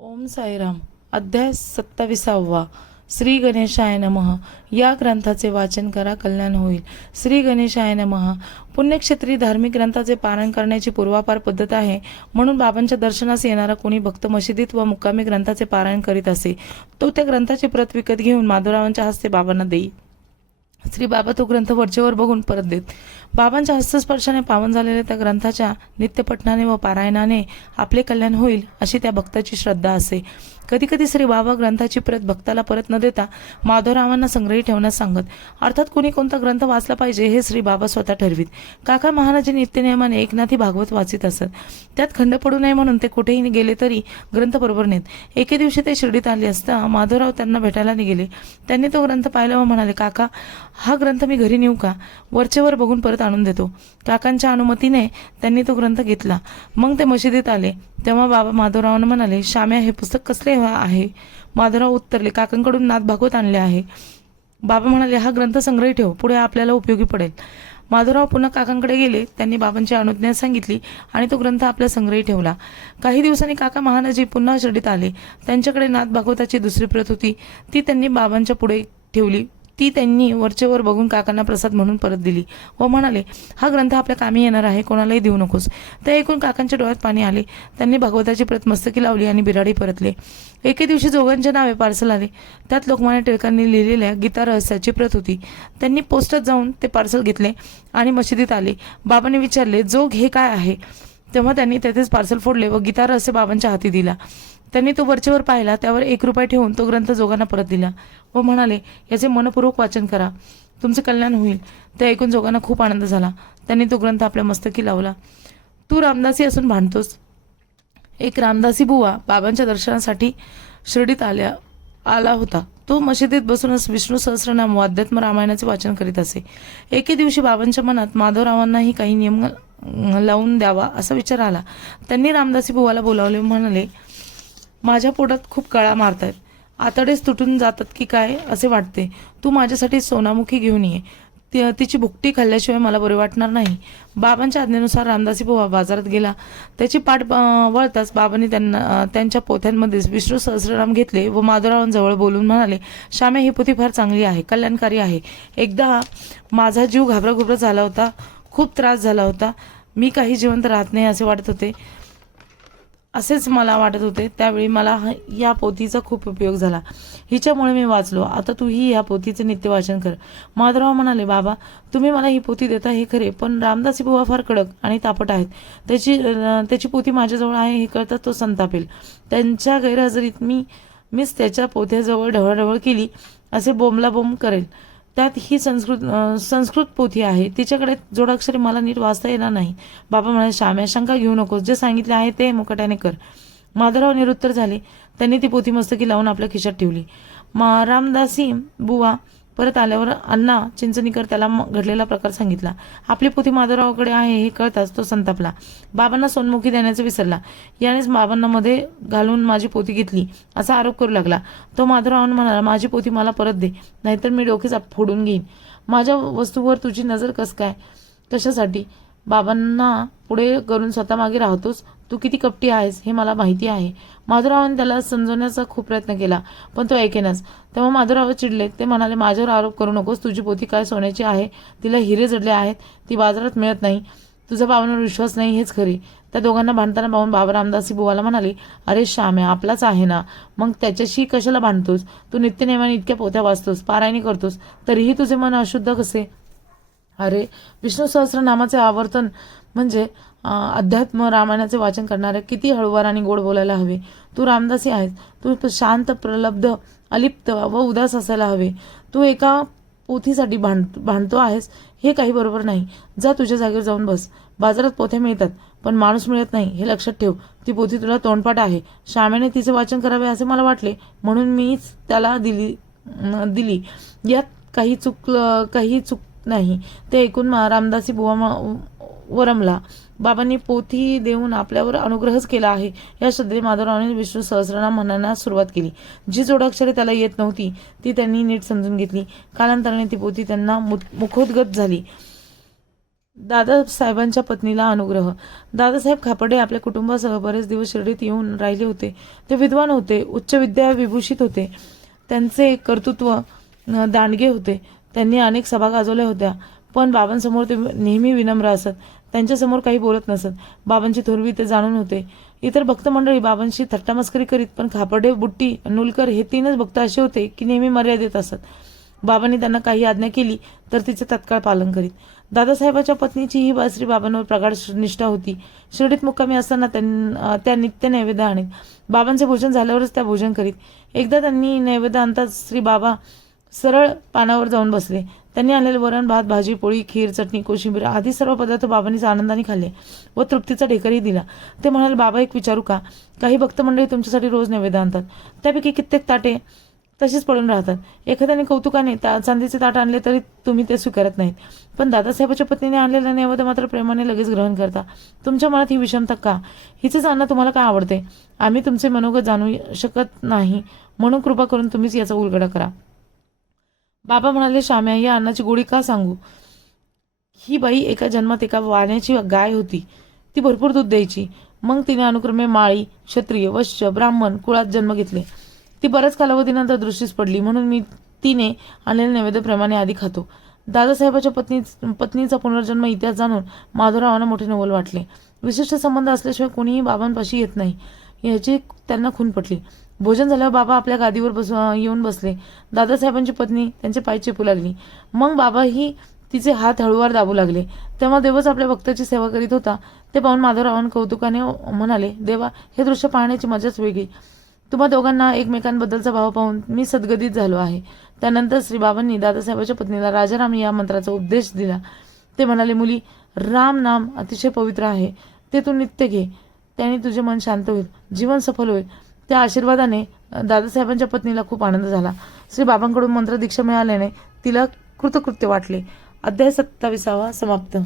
ओम साईराम. अध्याय 27. श्री गणेशाय नमः. या ग्रंथाचे वाचन करा, कल्याण होईल. श्री गणेशाय नमः. पुण्यक्षेत्री धार्मिक ग्रंथाचे पारायण करण्याची पूर्वापार पद्धत आहे. म्हणून बाबांच्या दर्शनास येणारा कोणी भक्त मशिदीत व मुक्कामी ग्रंथाचे पारायण करीत असे, तो त्या ग्रंथाची प्रत विकत घेऊन माधवरावांच्या हस्ते बाबांना देई. श्री बाबा तो ग्रंथ वरचेवर बघून परत देत. बाबांच्या हस्तस्पर्शाने पावन झालेल्या त्या ग्रंथाच्या नित्यपठणाने व पारायणाने आपले कल्याण होईल अशी त्या भक्ताची श्रद्धा असे. कधी कधी श्री बाबा ग्रंथाची प्रत भक्ताला परत न देता माधवरावांना संग्रही ठेवण्यास सांगत. अर्थात कोणी कोणता ग्रंथ वाचला पाहिजे हे श्री बाबा स्वतः ठरवीत. काका महाराज नित्यनियमाने एकनाथी भागवत वाचित असत. त्यात खंड पडू नये म्हणून ते कुठेही गेले तरी ग्रंथ बरोबर नेत. एके दिवशी ते शिर्डीत आले असता माधवराव त्यांना भेटायला निघाले. त्यांनी तो ग्रंथ पाहिला व म्हणाले, काका, हा ग्रंथ मी घरी नेऊ का? वरचेवर बघून परत आणून देतो. काकांच्या अनुमतीने त्यांनी तो ग्रंथ घेतला. मग ते मशिदीत आले. तेव्हा बाबा माधवरावांना म्हणाले, श्याम्या, हे पुस्तक कसले आहे? माधवराव उत्तरले, काकांकडून नाथ भागवत आणले आहे. बाबा म्हणाले, हा ग्रंथ संग्रही ठेव, पुढे आपल्याला उपयोगी पडेल. माधवराव पुन्हा काकांकडे गेले. त्यांनी बाबांची अनुज्ञा सांगितली आणि तो ग्रंथ आपल्या संग्रही ठेवला. काही दिवसांनी काका महाराजी पुन्हा शिर्डीत आले. त्यांच्याकडे नाथ भागवताची दुसरी प्रत होती. ती त्यांनी बाबांच्या पुढे ठेवली. ती त्यांनी वरचेवर बघून काकांना प्रसाद म्हणून परत दिली व म्हणाले, हा ग्रंथ आपल्या कामी येणार आहे, कोणालाही देऊ नकोस. ते ऐकून काकांच्या डोळ्यात पाणी आले. त्यांनी भागवताची प्रत मस्तकी लावली आणि बिराडी परतले. एके दिवशी जोगांच्या नावे पार्सल आले. त्यात लोकमान्य टिळकांनी लिहिलेल्या गीता रहस्याची प्रत होती. त्यांनी पोस्टात जाऊन ते पार्सल घेतले आणि मशिदीत आले. बाबांनी विचारले, जोग, हे काय आहे? तेव्हा त्यांनी तेथेच पार्सल फोडले व गीता रहस्य बाबांच्या हाती दिला. त्यांनी तो वरचेवर पाहिला. त्यावर 1 रुपया ठेवून तो ग्रंथ जोगांना परत दिला व म्हणाले, याचे मनपूर्वक वाचन करा, तुमचे कल्याण होईल. ते ऐकून जोगांना खूप आनंद झाला. त्यांनी तो ग्रंथ आपल्या मस्तकी लावला. तू रामदासी असून भांडतोस. एक रामदासी बुवा बाबांच्या दर्शनासाठी शिर्डीत आला होता. तो मशिदीत बसूनच विष्णू सहस्रनाम व अध्यात्म रामायणाचे वाचन करीत असे. एके दिवशी बाबांच्या मनात माधवरावांनाही काही नियम लावून द्यावा असा विचार आला. त्यांनी रामदासी बुवाला बोलावले. म्हणाले, माझ्या पोटात खूप कळा मारतायत, आतडेच तुटून जातात की काय असे वाटते. तू माझ्यासाठी सोनामुखी घेऊन ये. तिची भुकटी खाल्ल्याशिवाय मला बरे वाटणार नाही. बाबांच्या आज्ञेनुसार रामदासी बुवा बाजारात गेला. त्याची पाठ वळताच बाबांनी त्यांच्या पोथ्यांमध्ये विष्णू सहस्रनाम घेतले व माधवरावांजवळ बोलून म्हणाले, श्याम्या, ही पोथी फार चांगली आहे, कल्याणकारी आहे. एकदा माझा जीव घाबराघुबरा झाला होता, खूप त्रास झाला होता. मी काही जिवंत राहत नाही असेच मला वाटत होते. त्यावेळी मला या पोथीचा खूप उपयोग झाला. हिच्यामुळे मी वाचलो. आता तूही या पोथीचे नित्य वाचन कर. माधवराव म्हणाले, बाबा, तुम्ही मला ही पोथी देता हे खरे, पण रामदासी बुवा फार कडक आणि तापट आहेत. त्याची पोथी माझ्याजवळ आहे हे कळताच तो संतापेल. त्यांच्या गैरहजेरीत मीच त्याच्या पोथ्याजवळ ढवळढवळ केली असे बोंबलाबोंब करेल. त्यात ही संस्कृत पोथी आहे, तिच्याकडे जोडाक्षरी मला नीट वाचता येणार नाही. बाबा म्हणाले, श्याम्या, शंका घेऊ नकोस, जे सांगितले आहे ते मुकाट्याने कर. माधवराव निरुत्तर झाले. त्यांनी ती पोथी मस्तकी लावून आपल्या खिशात ठेवली. रामदासी बुवा परत आल्यावर अण्णा चिंचणीकर त्याला घडलेला प्रकार सांगितला. आपली पोथी माधवरावाकडे आहे हे कळताच तो संतापला. बाबांना सोनमुखी देण्याचं विसरला. यानेच बाबांना मध्ये घालून माझी पोथी घेतली असा आरोप करू लागला. तो माधवरावांना म्हणाला, माझी पोथी मला परत दे, नाहीतर मी डोकेच फोडून घेईन. माझ्या वस्तूवर तुझी नजर कशासाठी? बाबांना पुढे करून स्वतः मागे राहतोस. तू किती कपटी आहेस हे मला माहिती आहे. माधवरावांनी त्याला समजवण्याचा खूप प्रयत्न केला, पण तो ऐकेनाच. तेव्हा माधवराव चिडले. ते म्हणाले, माझ्यावर आरोप करू नकोस. तुझी पोथी काय सोन्याची आहे, तिला हिरे जडले आहेत, ती बाजारात मिळत नाही. तुझा बाबांवर विश्वास नाही हेच खरे. त्या दोघांना भांडताना पाहून बाबा रामदासी बुवाला म्हणाले, अरे श्याम्या, आपलाच आहे ना, मग त्याच्याशी कशाला भांडतोस? तू नित्यनेमाने इतक्या पोथ्या वाचतोस, पारायणी करतोस, तरीही तुझे मन अशुद्ध कसे? अरे, विष्णू सहस्रनामाचे आवर्तन म्हणजे अध्यात्म रामायणाचे वाचन करणारे किती हळूवार आणि गोड बोलायला हवे. तू रामदासी आहेस. तू शांत, प्रलब्ध, अलिप्त व उदास असायला हवे. तू एका पोथीसाठी भांडतो आहेस हे काही बरोबर नाही. जा, तुझ्या जागेवर जाऊन बस. बाजारात पोथ्या मिळतात, पण माणूस मिळत नाही हे लक्षात ठेव. ती पोथी तुला तोंडपाठ आहे. श्यामेने तिचे वाचन करावे असे मला वाटले, म्हणून मीच त्याला दिली. यात काही चूक नाही. ते ऐकून रामदासी बुवा वरमला. बाबांनी पोथी देऊन आपल्यावर अनुग्रहच केला आहे या श्रद्धेने माधवरावांनी विष्णू सहस्रनाम म्हणण्यास सुरुवात केली. जी जोडाक्षरे त्याला येत नव्हती ती त्यांनी नीट समजून घेतली. कालांतराने ती पोथी त्यांना मुखोद्गत झाली. दादासाहेबांच्या पत्नीला अनुग्रह. दादासाहेब खापर्डे आपल्या कुटुंबासह बरेच दिवस शिर्डीत येऊन राहिले होते. ते विद्वान होते, उच्च विद्या विभूषित होते. त्यांचे कर्तृत्व दांडगे होते. त्यांनी अनेक सभा गाजवल्या होत्या, पण बाबांसमोर ते नेहमी विनम्र असत. त्यांच्यासमोर काही बोलत नसत. बाबांची थोरवी ते जाणून होते. इतर भक्त मंडळी बाबांशी थट्टामस्करी करीत, पण खापर्डे, बुट्टी, नुलकर हे तीनच भक्त असे होते की नेहमी मर्यादेत असत. बाबांनी त्यांना काही आज्ञा केली तर तिचे तत्काळ पालन करीत. दादासाहेबाच्या पत्नीची ही श्री बाबांवर प्रगाढ निष्ठा होती. शिर्डीत मुक्कामी असताना त्या नित्य नैवेद्य आणीत. बाबांचे भोजन झाल्यावरच त्या भोजन करीत. एकदा त्यांनी नैवेद्य आणताच श्री बाबा सरळ पानावर जाऊन बसले. त्यांनी आणलेले वरण, भात, भाजी, पोळी, खीर, चटणी, कोशिंबीर आदी सर्व पदार्थ बाबांनी आनंदाने खाल्ले व तृप्तीचा ढेकरही दिला. ते म्हणाले, बाबा, एक विचारू का? काही भक्त मंडळी तुमच्यासाठी रोज नैवेद्य आणतात. त्यापैकी कित्येक ताटे तशीच पडून राहतात. एखाद्याने कौतुकाने चांदीचे ताट आणले तरी तुम्ही ते स्वीकारत नाहीत, पण दादासाहेबाच्या पत्नीने आणलेला नैवेद्य मात्र प्रेमाने लगेच ग्रहण करता. तुमच्या मनात ही विषमता का? हिचे जाणणं तुम्हाला काय आवडते? आम्ही तुमचे मनोगत जाणू शकत नाही, म्हणून कृपा करून तुम्हीच याचा उलगडा करा. बाबा म्हणाले, श्याम्या, या अन्नाची गोडी का सांगू? ही बाई एका जन्मात एका वाण्याची गाय होती. ती भरपूर दूध द्यायची. मग तिने अनुक्रमे माळी, क्षत्रिय, वैश्य, ब्राह्मण कुळात जन्म घेतले. ती बऱ्याच कालावधीनंतर दृष्टीस पडली, म्हणून मी तिने आणलेले नैवेद्य प्रेमाने आधी खातो. दादासाहेबाच्या पत्नीचा पुनर्जन्म इतिहास जाणून माधवरावांना मोठे नवल वाटले. विशिष्ट संबंध असल्याशिवाय कोणीही बाबांपाशी येत नाही याची त्यांना खूण पटली. भोजन झाल्यावर बाबा आपल्या गादीवर येऊन बसले. दादासाहेबांची पत्नी त्यांचे पाय चेपू लागली. मग बाबाही तिचे हात हळूवार दाबू लागले. तेव्हा देवच आपल्या भक्ताची सेवा करीत होता. ते पाहून माधवरावांना कौतुकाने म्हणाले, देवा, हे दृश्य पाहण्याची मजाच वेगळी. तुम्हा दोघांना एकमेकांबद्दलचा भाव पाहून मी सद्गदित झालो आहे. त्यानंतर श्री बाबांनी दादासाहेबाच्या पत्नीला राजाराम या मंत्राचा उपदेश दिला. ते म्हणाले, मुली, राम नाम अतिशय पवित्र आहे. ते तू नित्य घे. त्याने तुझे मन शांत होईल, जीवन सफल होईल. त्या आशीर्वादाने दादासाहेबांच्या पत्नीला खूप आनंद झाला. श्री बाबांकडून मंत्र दीक्षा मिळाल्याने तिला कृतकृत्य वाटले. अध्याय 27 समाप्त.